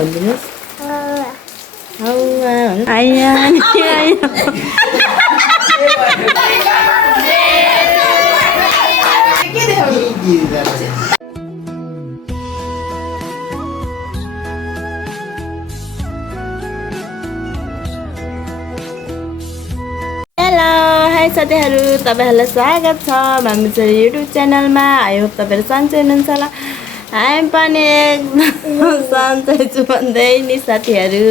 भनिदिनुहोस् आया hello hi साथीहरू तपाईहरुलाई स्वागत छ हाम्रो युट्युब च्यानलमा। आई होप तपाईहरु सन्चै हुनुहुन्छ होला। हामी पनि एकदम सन्चै छु भन्दै नि साथीहरू।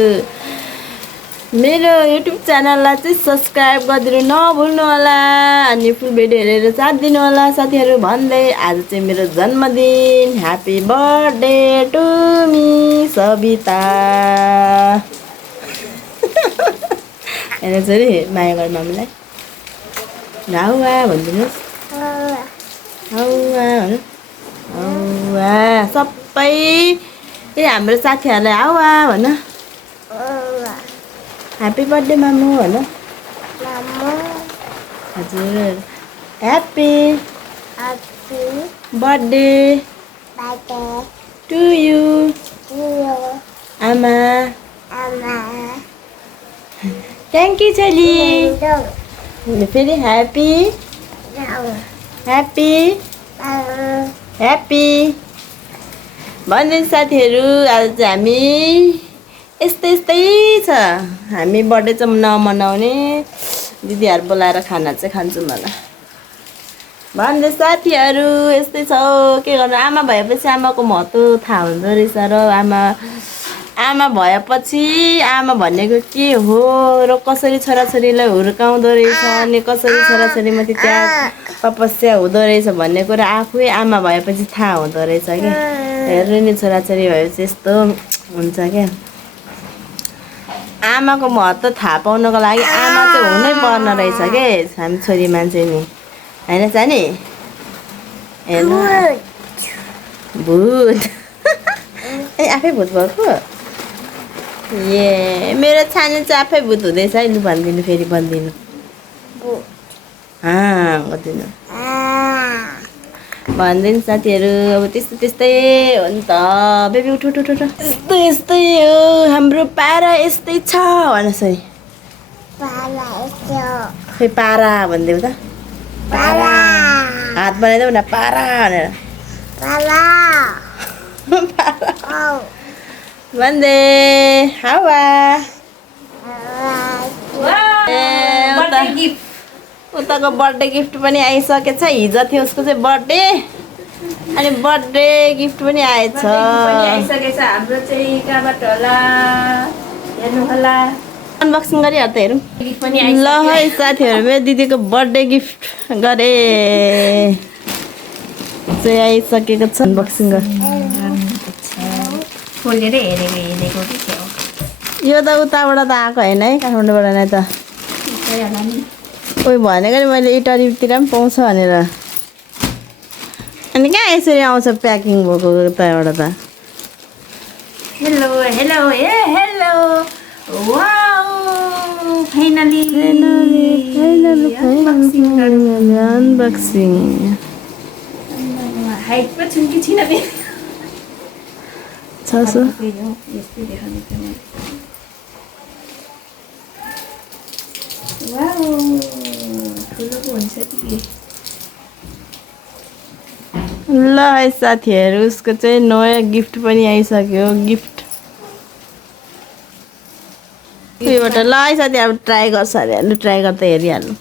मेरो युट्युब च्यानललाई चाहिँ सब्स्क्राइब गरिदिनु नभुल्नु होला अनि फुल भिडियो हेरेर साथ दिनु होला साथीहरू भन्दै आज चाहिँ मेरो जन्मदिन। Happy birthday to me Sabita. हेर्नु छोरी माया गर मम्मीलाई। राउवा भनिदिनुहोस्। हौवा भन्नु। हौवा सबै हाम्रो साथीहरूलाई आउवा भन। ह्यापी बर्थडे मामु भन। हजुर ह्यापी बर्थडे टु यु आमा। थ्याङ्क यू छोरी। फेरि ह्यापी ह्यापी ह्यापी भनिदिनु साथीहरू। आज चाहिँ हामी यस्तै छ। हामी बर्थडे चाहिँ नमनाउने, दिदीहरू बोलाएर खाना चाहिँ खान्छौँ होला भन्दै साथीहरू। यस्तै छ के गर्नु। आमा भएपछि आमाको महत्त्व थाहा हुँदो रहेछ र आमा भएपछि आमा भनेको के हो र कसरी छोराछोरीलाई हुर्काउँदो रहेछ अनि कसरी छोराछोरीमाथि त्याग तपस्या हुँदो रहेछ भन्ने कुरा आफै आमा भएपछि थाहा हुँदो रहेछ क्या। हेर्नु नि छोराछोरी भएपछि यस्तो हुन्छ क्या। आमाको महत्त्व थाहा पाउनको लागि आमा चाहिँ हुनै पर्न रहेछ के हामी छोरी मान्छे नि होइन जाने। हेर्नु भूत ए आफै भूत भएको ए मेरो छाने चाहिँ आफै भूत हुँदैछ है। लु भनिदिनु फेरि भनिदिनु गरिदिनु भनिदिनु साथीहरू। अब त्यस्तै हो नि त। बेबी उठ यस्तै हो हाम्रो पारा यस्तै छ भन सरी। खै पारा भनिदेऊ त। हात बनाइदेऊ न पारा भनेर भन्दै हावा। उताको बर्थडे गिफ्ट पनि आइसकेछ। हिजो थियो उसको चाहिँ बर्थडे अनि बर्थडे गिफ्ट पनि आएछ। हाम्रो चाहिँ कहाँबाट होला हेर्नु होला। अनबक्सिङ गरिहाल त हेरौँ ल है साथीहरू। मेरो दिदीको बर्थडे गिफ्ट गरे चाहिँ आइसकेको छ। अनबक्सिङ गर खोलेर हेरेको कि थियो। यो त उताबाट त आएको होइन है काठमाडौँबाट नै त। उयो भनेको नि मैले इटरीतिर पनि पाउँछ भनेर। अनि कहाँ यसरी आउँछ प्याकिङ भएको उताबाट त। हेलो हेलो ए hello wow finally unboxing. Height पनि छु कि छैन बे छ सो यस्तै देखाउने थियो मैले। वाउ ठुलो पो हुन्छ कि ल है साथीहरू। उसको चाहिँ नयाँ गिफ्ट पनि आइसक्यो। गिफ्ट उयोबाट ल है साथीहरू ट्राई गर्छ अरे। लु ट्राई गर्दा हेरिहाल्नु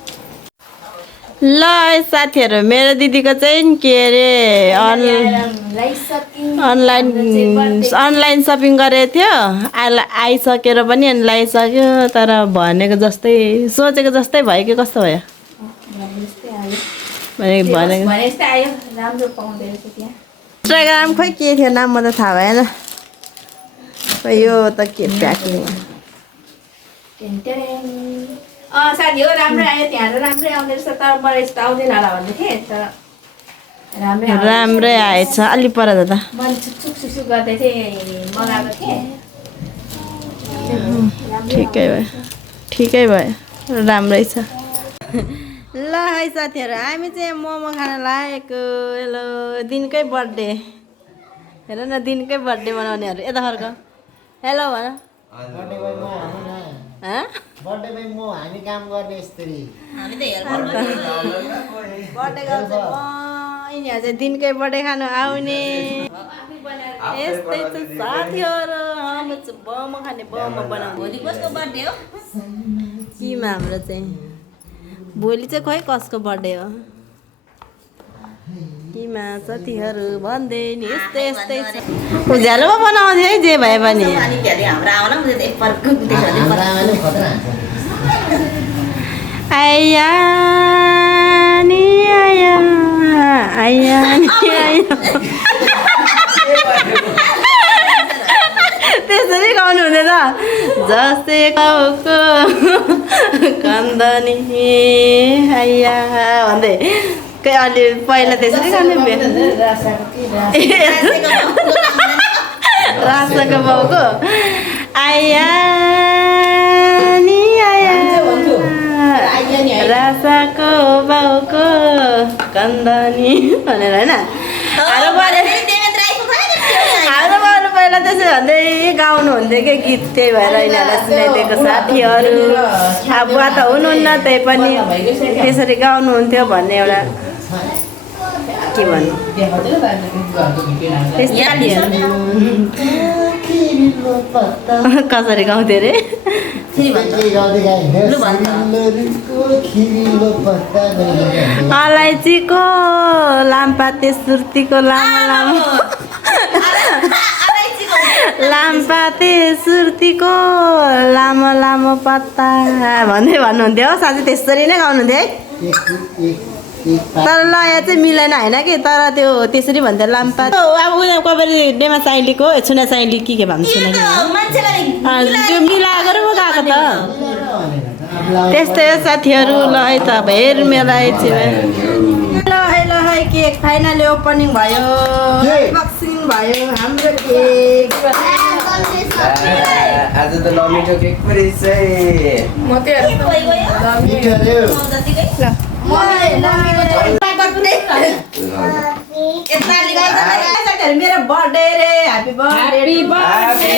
ल है साथीहरू। मेरो दिदीको चाहिँ के अरे अनलाइन सपिङ गरेको थियो। आइसकेर पनि अनि लगाइसक्यो। तर भनेको जस्तै सोचेको जस्तै भयो कि कस्तो भयो भनेको इन्स्टाग्राम खोइ के थियो नाम म त थाहा भएन। यो त के प्याकिङ साथी हो राम्रै आयो। त्यहाँ राम्रै आउँदो रहेछ तर मलाई यस्तो आउँदैन होला भन्दै थिएँ तर राम्रै आएछ। अलि पर दादा मैले छुक गर्दै थिएँ मगाएको थिएँ। ठिकै भयो राम्रै छ। ल है साथीहरू हामी चाहिँ मोमो खान लागेको। हेलो दिनकै बर्थडे हेर न दिनकै बर्थडे मनाउनेहरू यता फर्क हेलो भन बर्थडे बोय म हुनु न हँ बर्थडे बोय म हामी काम गर्ने यस्तरी बर्थडे गर्छ यहाँ चाहिँ दिनकै बर्थडे खानु आउने यस्तै छ साथीहरू म चाहिँ बम खाने बम बनाउने भोलि कसको बर्थडे हो किमा हाम्रो चाहिँ भोलि चाहिँ खोइ कसको बर्थडे हो किमा साथीहरू भन्दै नि यस्तै यस्तै छ उज्यालोमा बनाउँथ्यो है जे भए पनि हाम्रो आमाले खतरा आया नि आया आया नि आया त्यसरी गाउनु हुँदैन जस्तै गाउँको कन्दनी आया भन्दै के अलि पहिला त्यसरी गाउने रासाको बाउको आया नि आया रासाको बाउको कन्दनी भनेर होइन हाम्रो बाउले पहिला त्यसै भन्दै गाउनु हुन्थ्यो कि गीत त्यही भएर यिनीहरूलाई सुनाइदिएको साथीहरू अब बुवा त हुनुहुन्न त्यही पनि त्यसरी गाउनुहुन्थ्यो भन्ने एउटा के भन्नु कसरी गाउँथ्यो अरे अलैँचीको लामपाते सुर्तीको लामो लामो लामपाते सुर्तीको लामो लामो पत्ता भन्दै भन्नुहुन्थ्यो हो साँच्चै त्यसरी नै गाउनुहुन्थ्यो है तर लय चाहिँ मिलेन होइन कि तर त्यो त्यसरी भन्थ्यो लाम्पा अब उनीहरू कबरी डेमा साइलीको छुना साइली के भन्छ त्यो मिलाएको र पो गएको त त्यस्तै हो साथीहरू ल है त अब हेर मेला ल है केक फाइनली ओपनिङ भयो बक्सिङ भयो हाम्रो केक आज त नमिठो केक पो रहेछ मेरो बर्थडे रे ह्याप्पी बर्थडे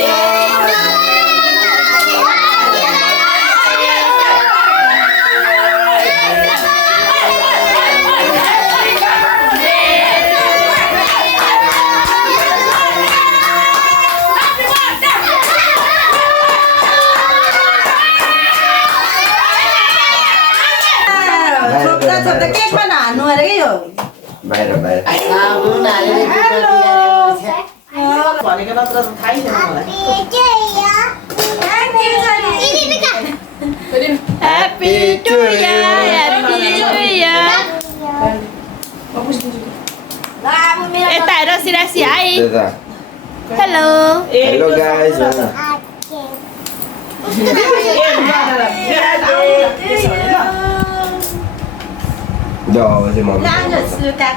केकमा हान्नु अरे कि यो बाहिर बाहिर भनेको नत्र थाहै छैन मलाई ह्याप्पी टु यू यता हेर सिरासी हाई हेलो हेलो गाइस लु काट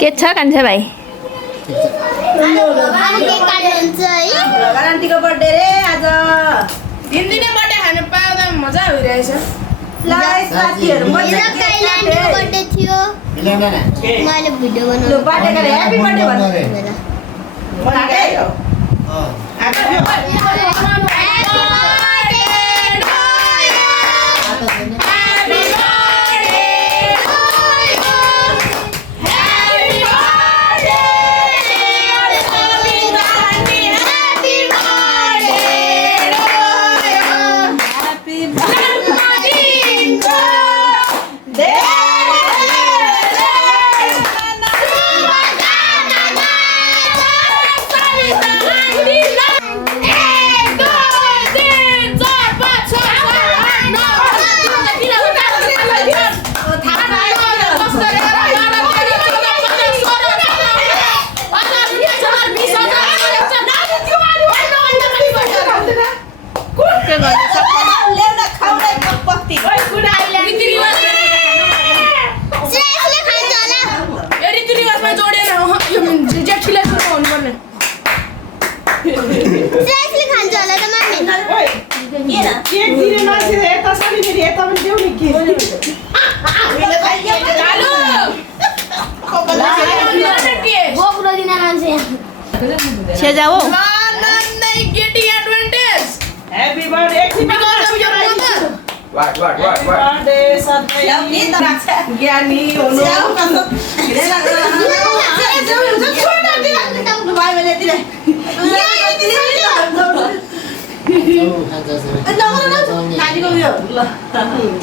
के छ कान्छा भाइ आन्टीको बर्थडे रे आज दिनदिनै बर्थडे खानु पाउँदा मजा भइरहेछ ल साथीहरू बर्थडे थियो मैले भिडियो लु बनाउनु बर्थडे गरे ह्यापी बर्थडे Hey, go! छेजा हो getting advantage happy birthday because of your mother What? Birthday सधैँ ज्ञानी हुनु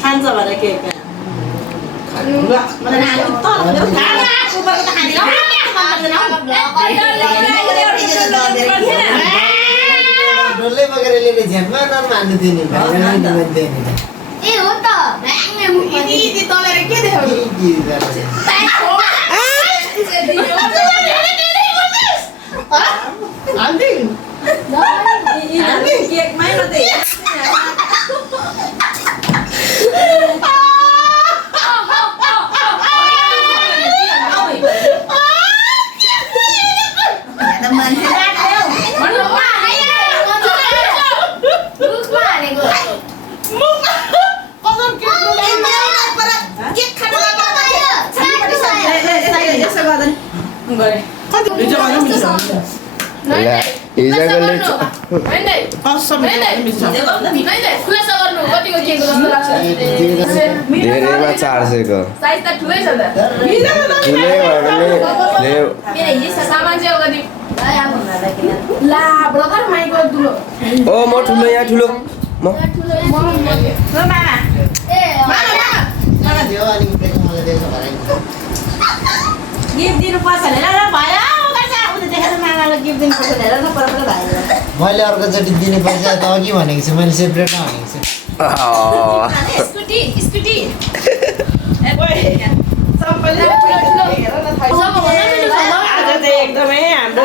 खान्छ भने केक डल्लै बगेर लिएर झ्याम्मा नमान्नु दिने ए हो त दिदी तलेर के देखाउने केकमै मात्रै धेरैमा 400 को साइज त ठुलै छ त ठुलै भयो भने मेरो हिस्सा सामान चाहिँ अगाडि ला ब्रदर माइको दुलो ओ म ठुलो यहाँ ठुलो म गिफ्ट दिनु पर्छ भनेर र भयो उता देखेर मामालाई गिफ्ट दिनु पर्छ भनेर न पर भाइ मैले अर्कोचोटि दिनुपर्छ त अघि भनेको छु मैले सेपरेटमा भनेको छु स्कुटी स्कुटी आज चाहिँ एकदमै हाम्रो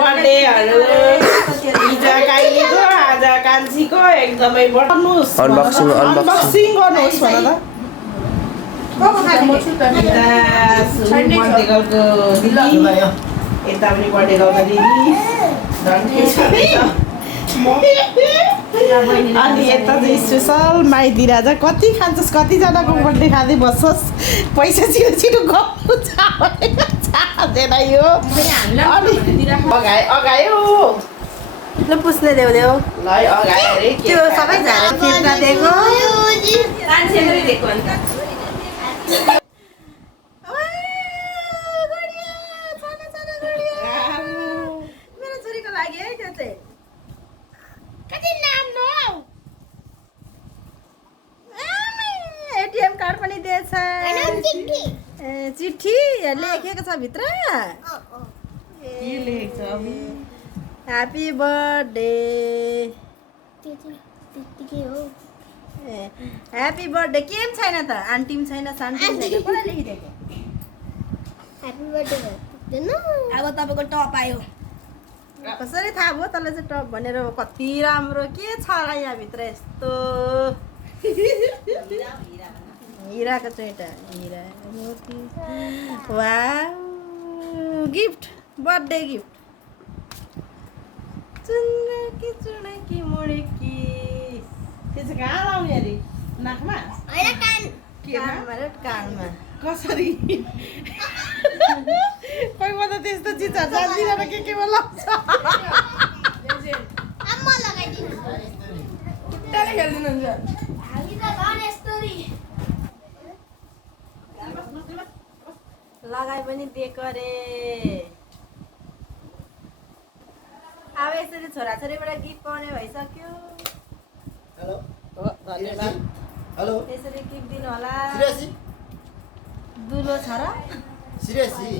बर्थडेहरू हिजो काइलीको आज कान्छीको एकदमै गर्नुहोस् अनबक्सिङ अनबक्सिङ गर्नुहोस् भन त बर्थडे गर्लको दिदी यता पनि बर्थडे गर्लको दिदी अनि यता चाहिँ स्पेसल माइती राजा कति खान्छस् कतिजनाको बर्थडे खाँदै बस्छस् पैसा छिटो छिटो गएको छैन यो अगायो ल पुस्ने देऊ देऊ ल अगायो अरे त्यो सबै झारे फिर्ता दिएको मान्छेले दिएको अन्त मेरो छोरीको लागि है त्यो चाहिँ कति नाम नो एटिएम कार्ड पनि दिएछ चिठी लेखेको छ भित्र के लेखेको छ ह्यापी बर्थडे ह्यापी बर्थडे के पनि छैन त आन्टी पनि छैन सान्टी पनि छैन कसलाई लेखिदिएको ह्यापी बर्थडे अब तपाईको टप आयो कसरी थाहा भयो तँलाई चाहिँ टप भनेर कति राम्रो के छ होला यहाँभित्र यस्तो हिराको चाहिँ एउटा हिरा वा गिफ्ट बर्थडे गिफ्ट चुनकी चुनकी मुडकी त्यो चाहिँ कहाँ लाउने अरे नाकमा कानमा र कानमा कसरी कोही म त त्यस्तो चिजहरू जान्दिनँ र के केमा लाउँछ खुट्टाले खेल्दिनुहुन्छ लगाइ पनि दिएको अरे अब यसरी छोराछोरीबाट गिफ्ट पाउने भइसक्यो हेलो धन्यवाद हेलो यसरी गिफ्ट दिनु होला सिरियसली दुलो छ र सिरियसली